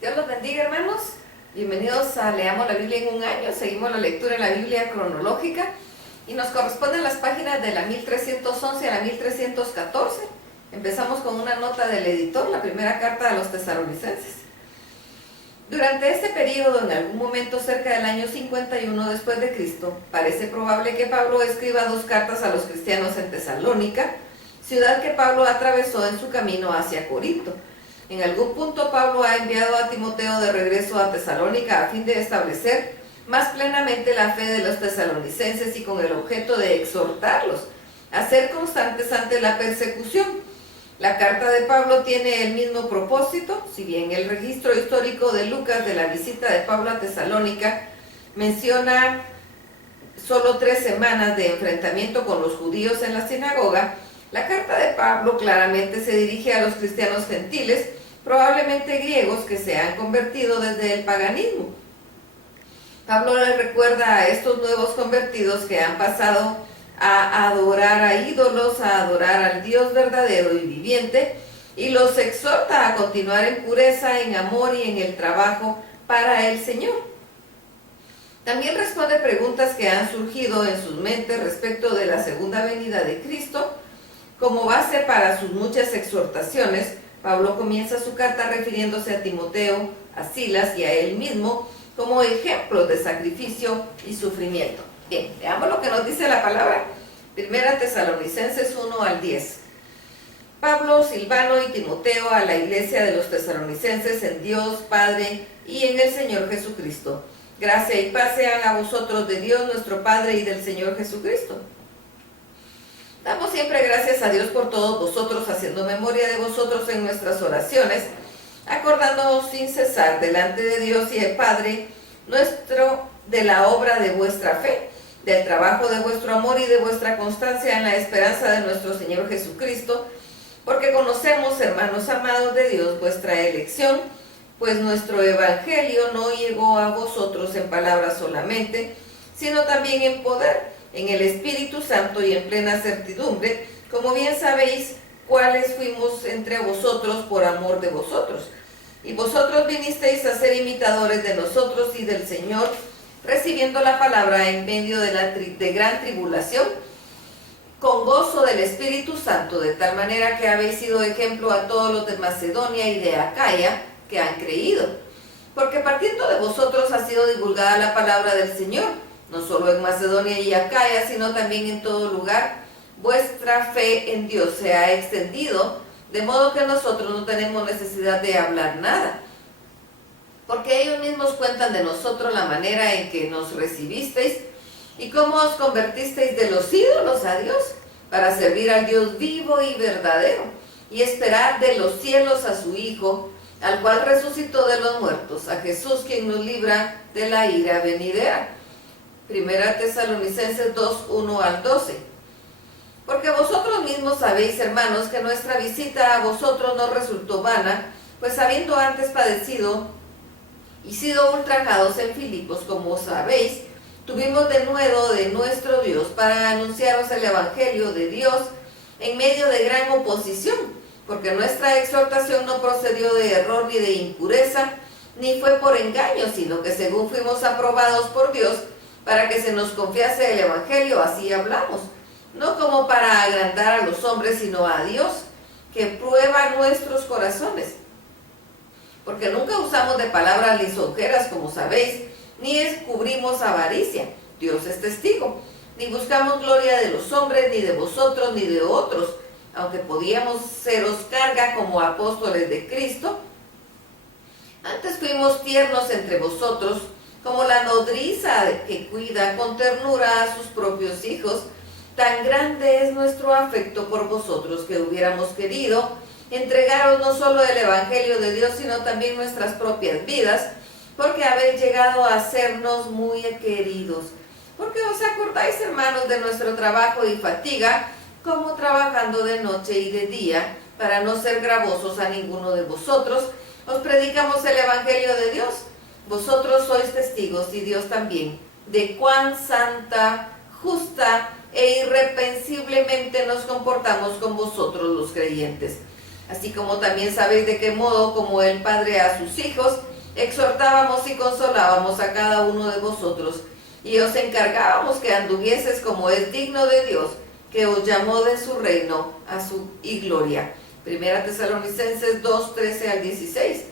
Dios los bendiga, hermanos. Bienvenidos a Leamos la Biblia en un año. Seguimos la lectura en la Biblia cronológica y nos corresponden las páginas de la 1311 a la 1314. Empezamos con una nota del editor, la primera carta a los tesalonicenses. Durante este periodo, en algún momento cerca del año 51 después de Cristo, parece probable que Pablo escriba dos cartas a los cristianos en Tesalónica, ciudad que Pablo atravesó en su camino hacia Corinto. En algún punto Pablo ha enviado a Timoteo de regreso a Tesalónica a fin de establecer más plenamente la fe de los tesalonicenses y con el objeto de exhortarlos a ser constantes ante la persecución. La carta de Pablo tiene el mismo propósito, si bien el registro histórico de Lucas de la visita de Pablo a Tesalónica menciona solo 3 semanas de enfrentamiento con los judíos en la sinagoga. La carta de Pablo claramente se dirige a los cristianos gentiles, probablemente griegos, que se han convertido desde el paganismo. Pablo les recuerda a estos nuevos convertidos que han pasado a adorar a ídolos, a adorar al Dios verdadero y viviente, y los exhorta a continuar en pureza, en amor y en el trabajo para el Señor. También responde preguntas que han surgido en sus mentes respecto de la segunda venida de Cristo. Como base para sus muchas exhortaciones, Pablo comienza su carta refiriéndose a Timoteo, a Silas y a él mismo como ejemplos de sacrificio y sufrimiento. Bien, veamos lo que nos dice la palabra. Primera Tesalonicenses 1 al 10. Pablo, Silvano y Timoteo a la iglesia de los tesalonicenses en Dios Padre y en el Señor Jesucristo. Gracia y paz sean a vosotros de Dios nuestro Padre y del Señor Jesucristo. Damos siempre gracias a Dios por todos vosotros, haciendo memoria de vosotros en nuestras oraciones, acordándonos sin cesar delante de Dios y el Padre nuestro de la obra de vuestra fe, del trabajo de vuestro amor y de vuestra constancia en la esperanza de nuestro Señor Jesucristo, porque conocemos, hermanos amados de Dios, vuestra elección, pues nuestro evangelio no llegó a vosotros en palabras solamente, sino también en poder, en el Espíritu Santo y en plena certidumbre, como bien sabéis cuáles fuimos entre vosotros por amor de vosotros. Y vosotros vinisteis a ser imitadores de nosotros y del Señor, recibiendo la palabra en medio de gran tribulación, con gozo del Espíritu Santo, de tal manera que habéis sido ejemplo a todos los de Macedonia y de Acaya que han creído. Porque partiendo de vosotros ha sido divulgada la palabra del Señor, no solo en Macedonia y Acaya, sino también en todo lugar. Vuestra fe en Dios se ha extendido, de modo que nosotros no tenemos necesidad de hablar nada. Porque ellos mismos cuentan de nosotros la manera en que nos recibisteis y cómo os convertisteis de los ídolos a Dios, para servir al Dios vivo y verdadero, y esperar de los cielos a su Hijo, al cual resucitó de los muertos, a Jesús, quien nos libra de la ira venidera. Primera Tesalonicenses 2, 1 al 12. Porque vosotros mismos sabéis, hermanos, que nuestra visita a vosotros no resultó vana, pues habiendo antes padecido y sido ultrajados en Filipos, como sabéis, tuvimos denuedo de nuestro Dios para anunciaros el Evangelio de Dios en medio de gran oposición, porque nuestra exhortación no procedió de error ni de impureza, ni fue por engaño, sino que según fuimos aprobados por Dios, para que se nos confiase el Evangelio, así hablamos, no como para agrandar a los hombres, sino a Dios, que prueba nuestros corazones. Porque nunca usamos de palabras lisonjeras, como sabéis, ni descubrimos avaricia, Dios es testigo, ni buscamos gloria de los hombres, ni de vosotros, ni de otros, aunque podíamos seros carga como apóstoles de Cristo. Antes fuimos tiernos entre vosotros, como la nodriza que cuida con ternura a sus propios hijos. Tan grande es nuestro afecto por vosotros que hubiéramos querido entregaros no solo el Evangelio de Dios, sino también nuestras propias vidas, porque habéis llegado a sernos muy queridos. Porque os acordáis, hermanos, de nuestro trabajo y fatiga, como trabajando de noche y de día, para no ser gravosos a ninguno de vosotros, os predicamos el Evangelio de Dios. Vosotros sois testigos, y Dios también, de cuán santa, justa e irreprensiblemente nos comportamos con vosotros los creyentes. así como también sabéis de qué modo, como el Padre a sus hijos, exhortábamos y consolábamos a cada uno de vosotros, y os encargábamos que anduvieses como es digno de Dios, que os llamó de su reino y gloria. Primera Tesalonicenses 2, 13 al 16.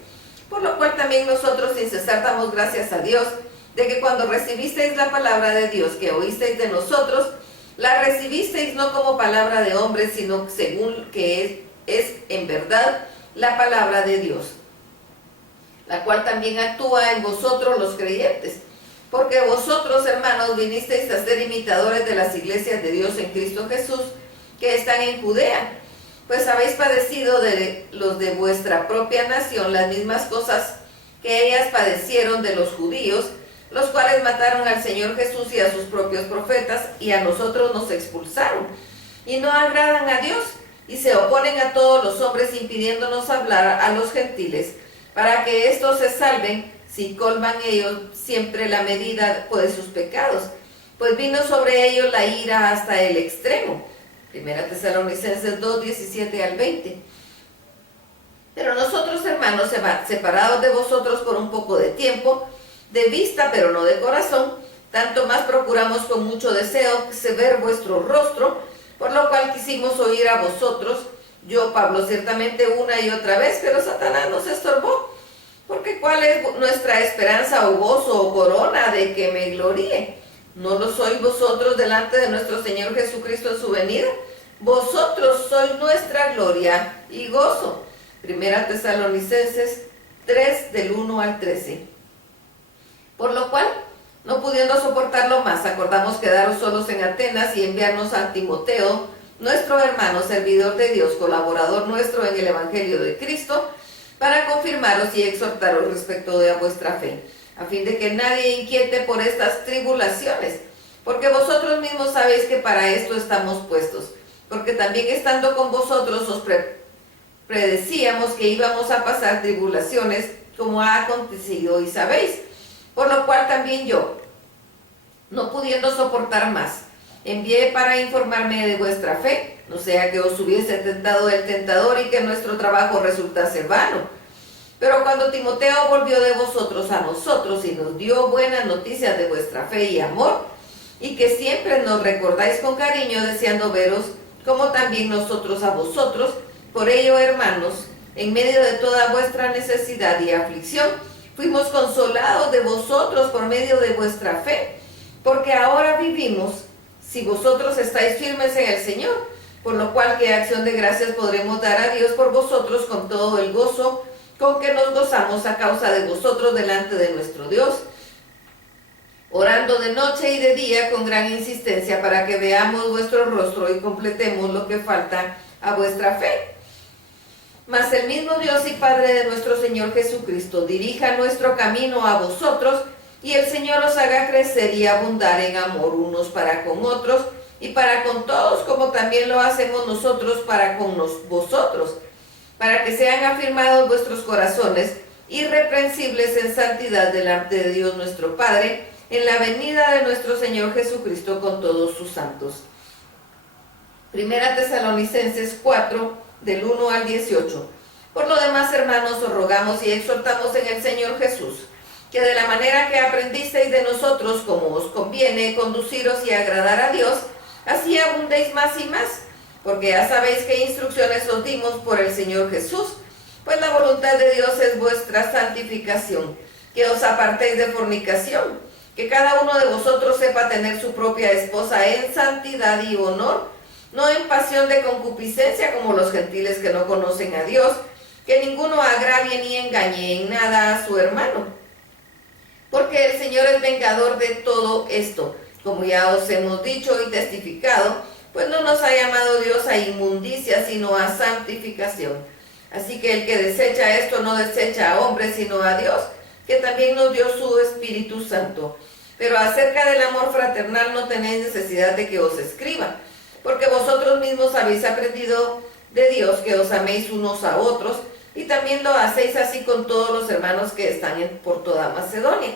Por lo cual también nosotros sin cesar damos gracias a Dios, de que cuando recibisteis la palabra de Dios que oísteis de nosotros, la recibisteis no como palabra de hombres, sino según que es en verdad la palabra de Dios, la cual también actúa en vosotros los creyentes. Porque vosotros, hermanos, vinisteis a ser imitadores de las iglesias de Dios en Cristo Jesús, que están en Judea, pues habéis padecido de los de vuestra propia nación las mismas cosas que ellas padecieron de los judíos, los cuales mataron al Señor Jesús y a sus propios profetas, y a nosotros nos expulsaron, y no agradan a Dios, y se oponen a todos los hombres, impidiéndonos hablar a los gentiles, para que éstos se salven, si colman ellos siempre la medida de sus pecados, pues vino sobre ellos la ira hasta el extremo. Primera Tesalonicenses 2, 17 al 20. Pero nosotros, hermanos, separados de vosotros por un poco de tiempo, de vista pero no de corazón, tanto más procuramos con mucho deseo ver vuestro rostro, por lo cual quisimos oír a vosotros, yo, Pablo, ciertamente una y otra vez, pero Satanás nos estorbó. Porque ¿cuál es nuestra esperanza o gozo o corona de que me gloríe? ¿No lo sois vosotros delante de nuestro Señor Jesucristo en su venida? Vosotros sois nuestra gloria y gozo. Primera Tesalonicenses 3, del 1 al 13. Por lo cual, no pudiendo soportarlo más, acordamos quedaros solos en Atenas y enviarnos a Timoteo, nuestro hermano, servidor de Dios, colaborador nuestro en el Evangelio de Cristo, para confirmaros y exhortaros respecto de vuestra fe, a fin de que nadie inquiete por estas tribulaciones, porque vosotros mismos sabéis que para esto estamos puestos, porque también estando con vosotros os predecíamos que íbamos a pasar tribulaciones, como ha acontecido y sabéis, por lo cual también yo, no pudiendo soportar más, envié para informarme de vuestra fe, no sea que os hubiese tentado el tentador y que nuestro trabajo resultase vano. Pero cuando Timoteo volvió de vosotros a nosotros y nos dio buenas noticias de vuestra fe y amor, y que siempre nos recordáis con cariño, deseando veros, como también nosotros a vosotros, por ello, hermanos, en medio de toda vuestra necesidad y aflicción, fuimos consolados de vosotros por medio de vuestra fe, porque ahora vivimos, si vosotros estáis firmes en el Señor, por lo cual qué acción de gracias podremos dar a Dios por vosotros con todo el gozo con que nos gozamos a causa de vosotros delante de nuestro Dios, orando de noche y de día con gran insistencia para que veamos vuestro rostro y completemos lo que falta a vuestra fe. Mas el mismo Dios y Padre de nuestro Señor Jesucristo dirija nuestro camino a vosotros, y el Señor os haga crecer y abundar en amor unos para con otros y para con todos, como también lo hacemos nosotros para con vosotros, para que sean afirmados vuestros corazones, irreprensibles en santidad delante de Dios nuestro Padre, en la venida de nuestro Señor Jesucristo con todos sus santos. Primera Tesalonicenses 4, del 1 al 18. Por lo demás, hermanos, os rogamos y exhortamos en el Señor Jesús, que de la manera que aprendisteis de nosotros, como os conviene conduciros y agradar a Dios, así abundéis más y más, porque ya sabéis qué instrucciones os dimos por el Señor Jesús, pues la voluntad de Dios es vuestra santificación, que os apartéis de fornicación, que cada uno de vosotros sepa tener su propia esposa en santidad y honor, no en pasión de concupiscencia como los gentiles que no conocen a Dios, que ninguno agravie ni engañe en nada a su hermano, porque el Señor es vengador de todo esto, como ya os hemos dicho y testificado, pues no nos ha llamado Dios a inmundicia, sino a santificación. Así que el que desecha esto no desecha a hombres, sino a Dios, que también nos dio su Espíritu Santo. Pero acerca del amor fraternal no tenéis necesidad de que os escriba, porque vosotros mismos habéis aprendido de Dios que os améis unos a otros, y también lo hacéis así con todos los hermanos que están por toda Macedonia.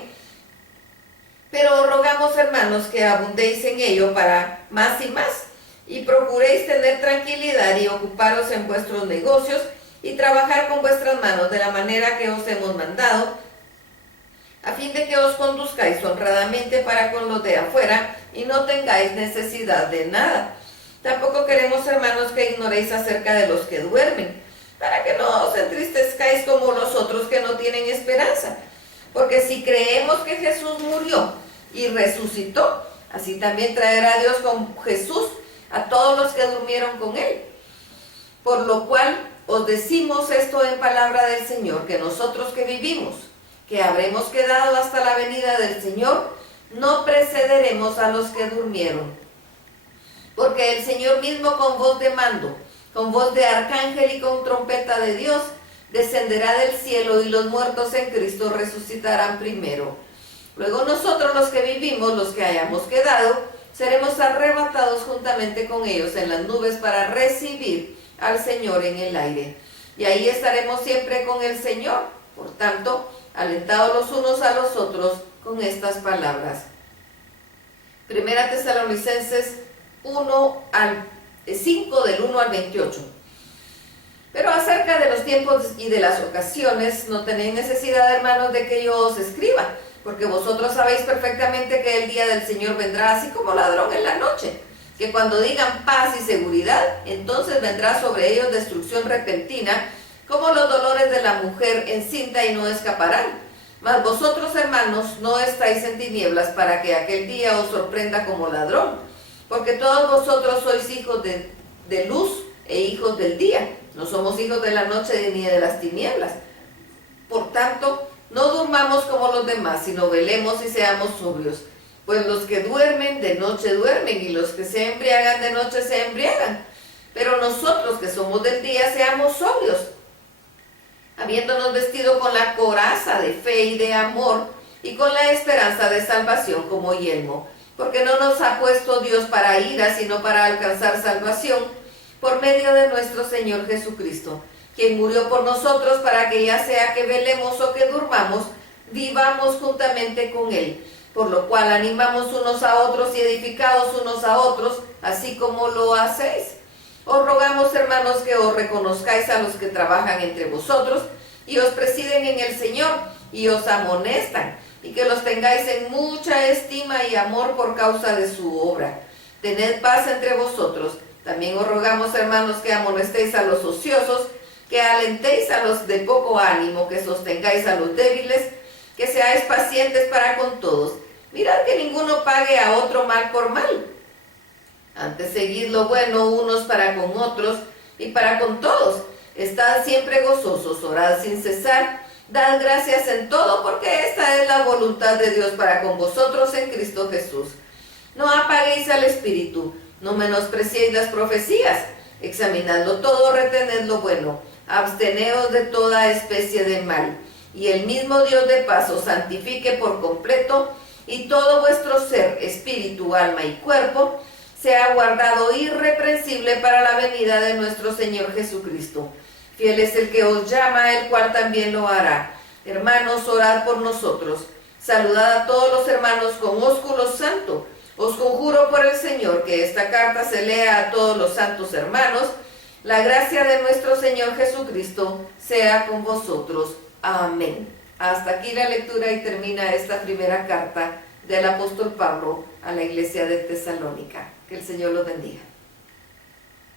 Pero os rogamos, hermanos, que abundéis en ello para más y más, y procuréis tener tranquilidad y ocuparos en vuestros negocios, y trabajar con vuestras manos de la manera que os hemos mandado, a fin de que os conduzcáis honradamente para con los de afuera y no tengáis necesidad de nada. Tampoco queremos, hermanos, que ignoréis acerca de los que duermen, para que no os entristezcáis como los otros que no tienen esperanza. Porque si creemos que Jesús murió y resucitó, así también traerá Dios con Jesús a todos los que durmieron con él. Por lo cual os decimos esto en palabra del Señor, que nosotros que vivimos, que habremos quedado hasta la venida del Señor, no precederemos a los que durmieron. Porque el Señor mismo con voz de mando, con voz de arcángel y con trompeta de Dios, descenderá del cielo y los muertos en Cristo resucitarán primero. Luego nosotros los que vivimos, los que hayamos quedado, seremos arrebatados juntamente con ellos en las nubes para recibir al Señor en el aire. Y ahí estaremos siempre con el Señor. Por tanto, alentados los unos a los otros con estas palabras. Primera Tesalonicenses 5 del 1 al 28. Pero acerca de los tiempos y de las ocasiones, no tenéis necesidad, hermanos, de que yo os escriba, porque vosotros sabéis perfectamente que el día del Señor vendrá así como ladrón en la noche, que cuando digan paz y seguridad, entonces vendrá sobre ellos destrucción repentina, como los dolores de la mujer encinta, y no escaparán. Mas vosotros, hermanos, no estáis en tinieblas para que aquel día os sorprenda como ladrón, porque todos vosotros sois hijos de luz e hijos del día. No somos hijos de la noche ni de las tinieblas. Por tanto, no durmamos como los demás, sino velemos y seamos sobrios. Pues los que duermen de noche duermen, y los que se embriagan de noche se embriagan. Pero nosotros que somos del día, seamos sobrios, habiéndonos vestido con la coraza de fe y de amor, y con la esperanza de salvación como yelmo. Porque no nos ha puesto Dios para ira, sino para alcanzar salvación, por medio de nuestro Señor Jesucristo, quien murió por nosotros, para que ya sea que velemos o que durmamos, vivamos juntamente con Él. Por lo cual animamos unos a otros y edificados unos a otros, así como lo hacéis. Os rogamos, hermanos, que os reconozcáis a los que trabajan entre vosotros y os presiden en el Señor y os amonestan, y que los tengáis en mucha estima y amor por causa de su obra. Tened paz entre vosotros. También os rogamos, hermanos, que amonestéis a los ociosos, que alentéis a los de poco ánimo, que sostengáis a los débiles, que seáis pacientes para con todos. Mirad que ninguno pague a otro mal por mal. Antes seguid lo bueno unos para con otros y para con todos. Estad siempre gozosos, orad sin cesar, dad gracias en todo, porque esta es la voluntad de Dios para con vosotros en Cristo Jesús. No apaguéis al Espíritu, no menospreciéis las profecías, examinadlo todo, retened lo bueno, absteneos de toda especie de mal, y el mismo Dios de paz os santifique por completo, y todo vuestro ser, espíritu, alma y cuerpo, sea guardado irreprensible para la venida de nuestro Señor Jesucristo. Fiel es el que os llama, el cual también lo hará. Hermanos, orad por nosotros. Saludad a todos los hermanos con ósculo santo. Os conjuro por el Señor que esta carta se lea a todos los santos hermanos. La gracia de nuestro Señor Jesucristo sea con vosotros. Amén. Hasta aquí la lectura y termina esta primera carta del apóstol Pablo a la iglesia de Tesalónica. Que el Señor los bendiga.